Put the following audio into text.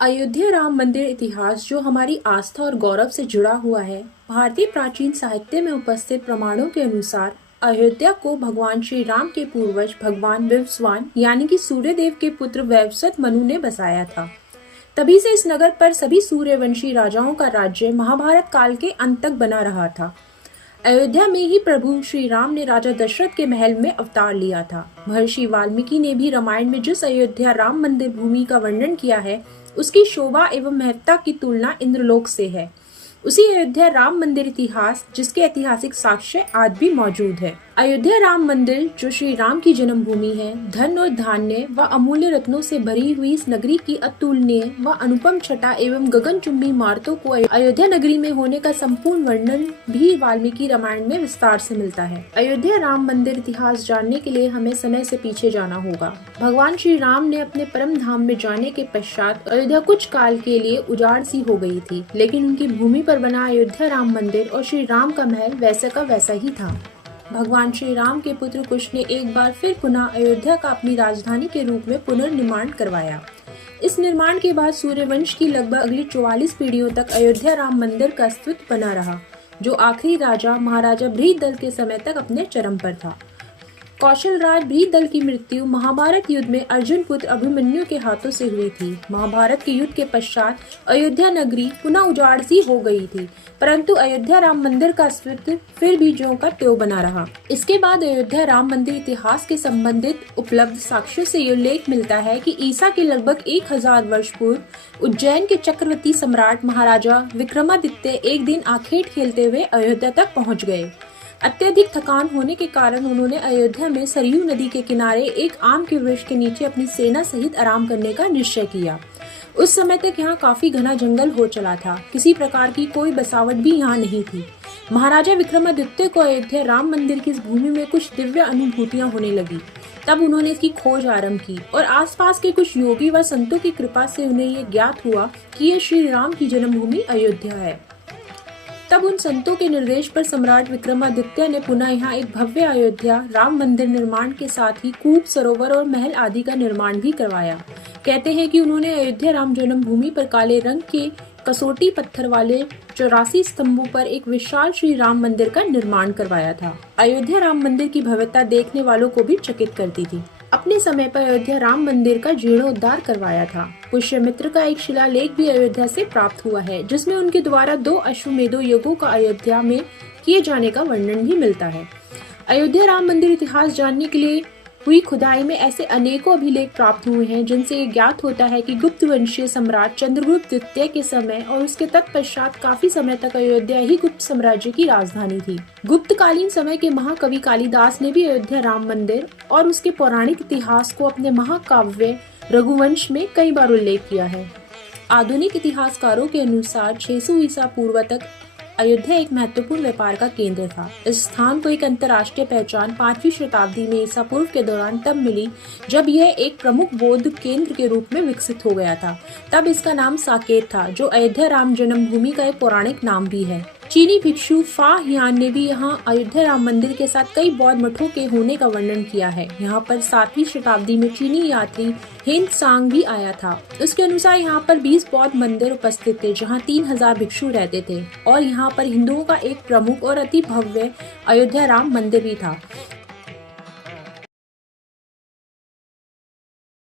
अयोध्या राम मंदिर इतिहास जो हमारी आस्था और गौरव से जुड़ा हुआ है। भारतीय प्राचीन साहित्य में उपस्थित प्रमाणों के अनुसार अयोध्या को भगवान श्री राम के पूर्वज भगवान विवस्वान यानी कि सूर्य देव के पुत्र वैवस्वत मनु ने बसाया था। तभी से इस नगर पर सभी सूर्यवंशी राजाओं का राज्य महाभारत काल के अंत तक बना रहा था। अयोध्या में ही प्रभु श्री राम ने राजा दशरथ के महल में अवतार लिया था। महर्षि वाल्मीकि ने भी रामायण में जिस अयोध्या राम मंदिर भूमि का वर्णन किया है, उसकी शोभा एवं महत्ता की तुलना इंद्रलोक से है। उसी अयोध्या राम मंदिर इतिहास जिसके ऐतिहासिक साक्ष्य आज भी मौजूद है। अयोध्या राम मंदिर जो श्री राम की जन्मभूमि है, धन और धान्य व अमूल्य रत्नों से भरी हुई इस नगरी की अतुलनीय व अनुपम छटा एवं गगनचुंबी इमारतों को अयोध्या नगरी में होने का संपूर्ण वर्णन भी वाल्मीकि रामायण में विस्तार से मिलता है। अयोध्या राम मंदिर इतिहास जानने के लिए हमें समय से पीछे जाना होगा। भगवान श्री राम ने अपने परम धाम में जाने के पश्चात अयोध्या कुछ काल के लिए उजाड़ सी हो गई थी, लेकिन उनकी भूमि पर बना अयोध्या राम मंदिर और श्री राम का महल वैसे का वैसा ही था। भगवान श्री राम के पुत्र कुश ने एक बार फिर पुनः अयोध्या का अपनी राजधानी के रूप में पुनर्निर्माण करवाया। इस निर्माण के बाद सूर्यवंश की लगभग अगली 44 पीढ़ियों तक अयोध्या राम मंदिर का अस्तित्व बना रहा, जो आखिरी राजा महाराजा बृहदल के समय तक अपने चरम पर था। कौशल राज बृहदल की मृत्यु महाभारत युद्ध में अर्जुन पुत्र अभिमन्यु के हाथों से हुई थी। महाभारत के युद्ध के पश्चात अयोध्या नगरी पुनः उजाड़ सी हो गई थी, परंतु अयोध्या राम मंदिर का अस्तित्व फिर भी ज्यों का त्यों बना रहा। इसके बाद अयोध्या राम मंदिर इतिहास के संबंधित उपलब्ध साक्ष्यों से ये उल्लेख मिलता है कि ईसा के लगभग 1000 वर्ष पूर्व उज्जैन के चक्रवर्ती सम्राट महाराजा विक्रमादित्य एक दिन आखेट खेलते हुए अयोध्या तक पहुँच गए। अत्यधिक थकान होने के कारण उन्होंने अयोध्या में सरयू नदी के किनारे एक आम के वृक्ष के नीचे अपनी सेना सहित आराम करने का निश्चय किया। उस समय तक यहाँ काफी घना जंगल हो चला था, किसी प्रकार की कोई बसावट भी यहाँ नहीं थी। महाराजा विक्रमादित्य को अयोध्या राम मंदिर की इस भूमि में कुछ दिव्य अनुभूतियाँ होने लगी। तब उन्होंने इसकी खोज आरंभ की और आसपास के कुछ योगी व संतों की कृपा से उन्हें ये ज्ञात हुआ कि यह श्री राम की जन्मभूमि अयोध्या है। तब उन संतों के निर्देश पर सम्राट विक्रमादित्य ने पुनः यहाँ एक भव्य अयोध्या राम मंदिर निर्माण के साथ ही कूप, सरोवर और महल आदि का निर्माण भी करवाया। कहते हैं कि उन्होंने अयोध्या राम जन्मभूमि पर काले रंग के कसोटी पत्थर वाले 84 स्तंभों पर एक विशाल श्री राम मंदिर का निर्माण करवाया था। अयोध्या राम मंदिर की भव्यता देखने वालों को भी चकित करती थी। अपने समय पर अयोध्या राम मंदिर का जीर्णोद्धार करवाया था। पुष्यमित्र का एक शिलालेख भी अयोध्या से प्राप्त हुआ है, जिसमें उनके द्वारा 2 अश्वमेधो यज्ञों का अयोध्या में किए जाने का वर्णन भी मिलता है। अयोध्या राम मंदिर इतिहास जानने के लिए हुई खुदाई में ऐसे अनेकों अभिलेख प्राप्त हुए हैं, जिनसे ये ज्ञात होता है कि गुप्त वंशीय सम्राट चंद्रगुप्त द्वितीय के समय और उसके तत्पश्चात काफी समय तक अयोध्या ही गुप्त साम्राज्य की राजधानी थी। गुप्तकालीन समय के महाकवि कालिदास ने भी अयोध्या राम मंदिर और उसके पौराणिक इतिहास को अपने महाकाव्य रघुवंश में कई बार उल्लेख किया है। आधुनिक इतिहासकारों के अनुसार 600 ईसा पूर्व तक अयोध्या एक महत्वपूर्ण व्यापार का केंद्र था। इस स्थान को एक अंतर्राष्ट्रीय पहचान 5वीं शताब्दी में ईसा पूर्व के दौरान तब मिली, जब यह एक प्रमुख बौद्ध केंद्र के रूप में विकसित हो गया था। तब इसका नाम साकेत था, जो अयोध्या राम जन्मभूमि का एक पौराणिक नाम भी है। चीनी भिक्षु फा हियान ने भी यहाँ अयोध्या राम मंदिर के साथ कई बौद्ध मठों के होने का वर्णन किया है। यहाँ पर 7वीं शताब्दी में चीनी यात्री हिंद सांग भी आया था। उसके अनुसार यहाँ पर 20 बौद्ध मंदिर उपस्थित थे, जहाँ 3000 भिक्षु रहते थे और यहाँ पर हिंदुओं का एक प्रमुख और अति भव्य अयोध्या राम मंदिर भी था।